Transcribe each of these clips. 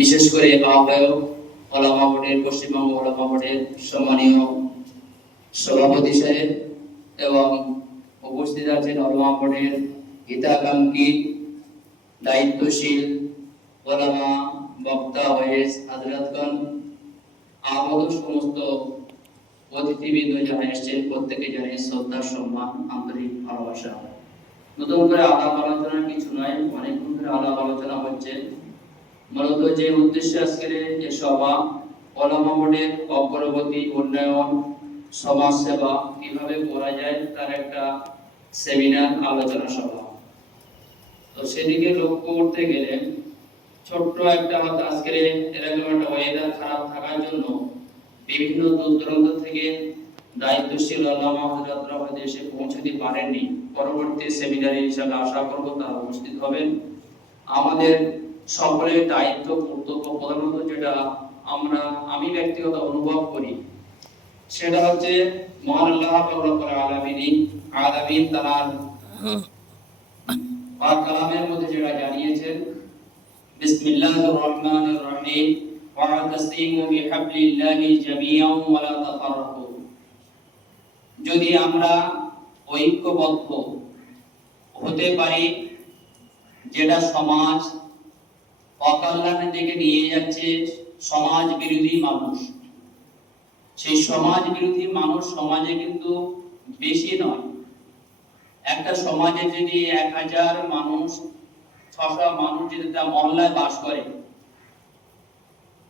বিশেষ করে পশ্চিমবঙ্গ সম্মানীয় এবং উপস্থিত আছেন দায়িত্বশীল বক্তা সমস্ত অতিথিবৃন্দ যারা এসেছেন, প্রত্যেকে জানিয়ে শ্রদ্ধা, সম্মান, আন্তরিক ভালোবাসা। নতুন করে আলাপ আলোচনা কিছু নয় অনেকক্ষণ ধরে আলাপ আলোচনা হচ্ছে। মূলত যে উদ্দেশ্যে আজকের যে সভা, ওলামা অগ্রগতি, উন্নয়ন সমাজ সেবা কীভাবে করা যায় তার একটা সেমিনার, আলোচনা সভা। তো সেদিকে লক্ষ্য করতে গেলে ছোট্ট একটা হয়তো আজকের এরকম একটা ওয়েদার খারাপ থাকার জন্য বিভিন্ন দূর দূরান্ত থেকে দায়িত্বশীল আল্লামা হজরতরা হয়তো এসে পৌঁছতে পারেননি। পরবর্তী সেমিনারে হিসাবে আশা করব তারা উপস্থিত হবেন। আমাদের সকলের দায়িত্ব, কর্তব্য প্রধানত যেটা আমরা, আমি ব্যক্তিগত অনুভব করি। সেটা হচ্ছে আলামিন পাক কালামের মধ্যে যেটা জানিয়েছেন, বিসমিল্লাহির রহমানির রহিম ওয়াতাসিমু বিহাবলিল্লাহি জামিআন ওয়া লা যদি আমরা ঐক্যবদ্ধ হতে পারি, যেটা সমাজ অকল্যাণের দিকে নিয়ে যাচ্ছে সমাজ বিরোধী মানুষ। সেই সমাজ বিরোধী মানুষ সমাজে কিন্তু বেশি নয়। একটা সমাজে যদি এক হাজার মানুষ, ছশো মানুষ যদি তার মহল্লায় বাস করে,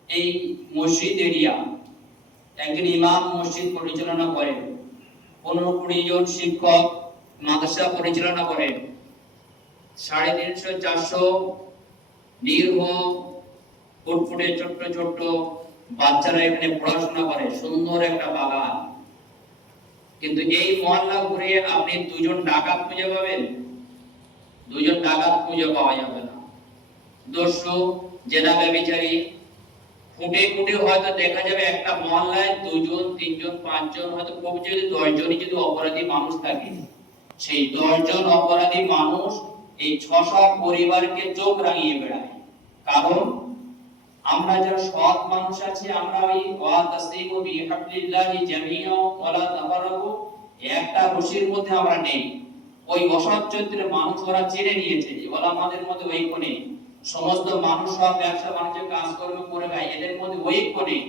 এই মসজিদ এরিয়া একজন ইমাম মসজিদ পরিচালনা করেন পনেরো কুড়ি জন শিক্ষক মাদ্রাসা পরিচালনা করেন সাড়ে তিনশো, চারশো নির্ভ ফুটফুটে ছোট্ট ছোট্ট বাচ্চারা এখানে পড়াশোনা করে, সুন্দর একটা বাগান। কিন্তু এই মহল্লা ঘুরে আপনি দুজন ডাকাত খুঁজে পাবেন? দুজন ডাকাত খুঁজে পাওয়া যাবে না। দস্যু, জেনা ব্যবচারী ফুটে ফুটে হয়তো দেখা যাবে একটা মহল্লায় দুজন, তিনজন, পাঁচজন, হয়তো খুব যদি দশজনই যদি অপরাধী মানুষ থাকে, সেই দশজন অপরাধী মানুষ এই ছশো পরিবারকে চোখ রাঙিয়ে বেড়ায়। কারণ আমরা যারা সৎ মানুষ আছি, আমরা ওই ওয়া তাসলিমু বিহাবলিল্লাহি জামিআ ওয়া লা তাফারাকু একটা রশির মধ্যে আমরা নেই। ওই অসৎ চরিত্রের মানুষ ওরা চেনে নিয়েছে যে ওরা আমাদের মধ্যে ঐক্য নেই। সমস্ত মানুষ সব ব্যবসা, বাণিজ্য, কাজকর্ম করে খায়, এদের মধ্যে ঐক্য নেই।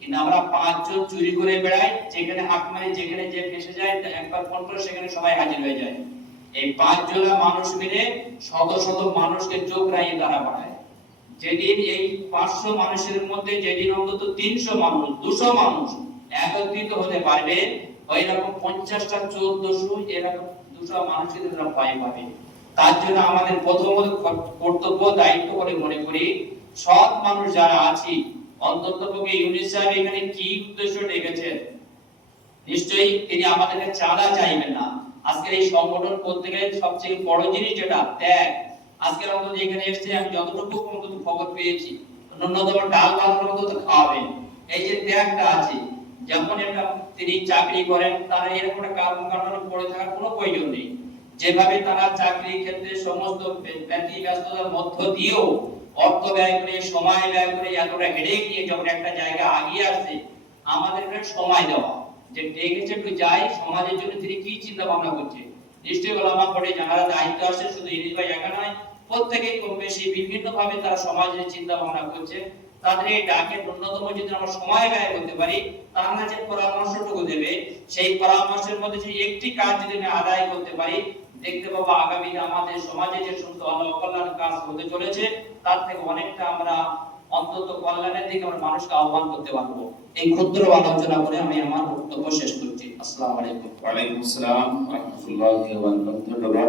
কিন্তু আমরা পাঁচজন চুরি করে বেড়াই, যেখানে হাত মারি, যেখানে যে ফেসে যায় একবার ফোন করে সেখানে সবাই হাজির হয়ে যায়। এই পাঁচ জোড়া মানুষ মিলে শত শত মানুষকে চোখ রাঙিয়ে তারা পাঠায় যেদিন এই পাঁচশো মানুষের মধ্যে, যেদিন অন্তত তিনশো মানুষ, দুশো মানুষ একত্রিত হতে পারবে, ওই রকম পঞ্চাশটা এরকম দুশো তারা পাবে। তার জন্য আমাদের প্রথমত কর্তব্য, দায়িত্ব করে মনে করি, সৎ মানুষ যারা আছি, অন্তত পক্ষে ইউনিট এখানে কি উদ্দেশ্য ডেকেছেন নিশ্চয়ই তিনি আমাদেরকে চাঁদা চাইবেন না। আজকের এই সংগঠন করতে গেলে সবচেয়ে বড় জিনিস যেটা ত্যাগ আজকের অন্তত এখানে এসেছে, আমি যতটুকু অন্তত খবর পেয়েছি ন্যূনতম ডাল ভাতের মতো তো খাওয়াবেন এই যে ত্যাগটা আছে, যখন একটা তিনি চাকরি করেন, তারা এরকম একটা কারণ পড়ে থাকার কোনো প্রয়োজন নেই। যেভাবে তারা চাকরি ক্ষেত্রে সমস্ত ব্যক্তি ব্যস্ততার মধ্য দিয়েও অর্থ ব্যয় করে, সময় ব্যয় করে এতটা হেডে গিয়ে যখন একটা জায়গা আগিয়ে আসছে আমাদের সময় দেওয়া। যে ডেকেছে একটু যাই সমাজের জন্য তিনি কি চিন্তা ভাবনা করছে? নিশ্চয়ই ওলামা পড়ে যারা দায়িত্ব আসছে শুধু ইলিশ ভাই একা নয়, প্রত্যেকেই কম বেশি বিভিন্ন ভাবে তারা সমাজের চিন্তা ভাবনা করছে। তাদের এই ডাকে ন্যূনতম যদি আমরা সময় ব্যয় করতে পারি তাহলে যে পরামর্শটুকু দেবে, সেই পরামর্শের মধ্যে যদি একটি কাজ যদি আমি আদায় করতে পারি, দেখতে পাবো আগামী আমাদের সমাজে যে সমস্ত অকল্যাণ কাজ হতে চলেছে, তার থেকে অনেকটা আমরা অন্তত কল্যাণের দিকে আমরা মানুষকে আহ্বান করতে পারব। এই ক্ষুদ্র আলোচনা করে আমি আমার বক্তব্য শেষ করছি। আসসালামু আলাইকুম। আসসালাম। ওয়া